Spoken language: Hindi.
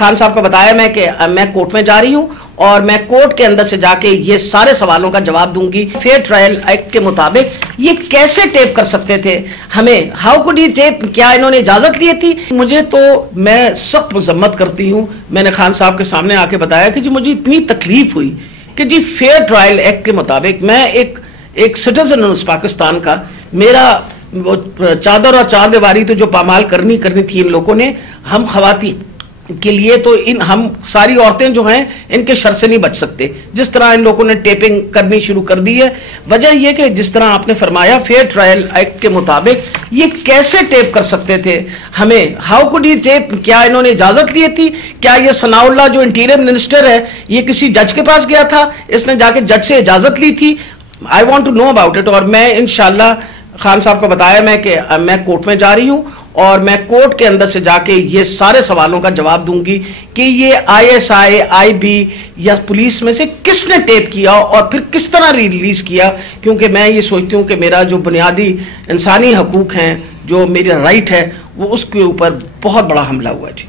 खान साहब को बताया मैं कोर्ट में जा रही हूं और मैं कोर्ट के अंदर से जाके ये सारे सवालों का जवाब दूंगी। फेयर ट्रायल एक्ट के मुताबिक ये कैसे टेप कर सकते थे हमें? हाउ कुड ये टेप? क्या इन्होंने इजाजत ली थी? मुझे तो मैं सख्त मजम्मत करती हूं। मैंने खान साहब के सामने आके बताया कि जी मुझे इतनी तकलीफ हुई कि जी फेयर ट्रायल एक्ट के मुताबिक मैं एक सिटीजन हूं पाकिस्तान का, मेरा वो चादर और चारदीवारी तो जो पामाल करनी थी इन लोगों ने, हम खवातीन के लिए तो हम सारी औरतें जो हैं इनके शर से नहीं बच सकते। जिस तरह इन लोगों ने टेपिंग करनी शुरू कर दी है, वजह यह कि जिस तरह आपने फरमाया फेयर ट्रायल एक्ट के मुताबिक ये कैसे टेप कर सकते थे हमें? हाउ कुड ये टेप? क्या इन्होंने इजाजत ली थी? क्या ये सनाउल्लाह जो इंटीरियर मिनिस्टर है ये किसी जज के पास गया था, इसने जाके जज से इजाजत ली थी? I want to know about it. और मैं इंशाल्लाह खान साहब को बताया मैं कोर्ट में जा रही हूं और मैं कोर्ट के अंदर से जाके ये सारे सवालों का जवाब दूंगी कि ये आईएसआई, आईबी या पुलिस में से किसने टेप किया और फिर किस तरह रिलीज किया, क्योंकि मैं ये सोचती हूं कि मेरा जो बुनियादी इंसानी हकूक हैं, जो मेरा राइट है, वो उसके ऊपर बहुत बड़ा हमला हुआ जी।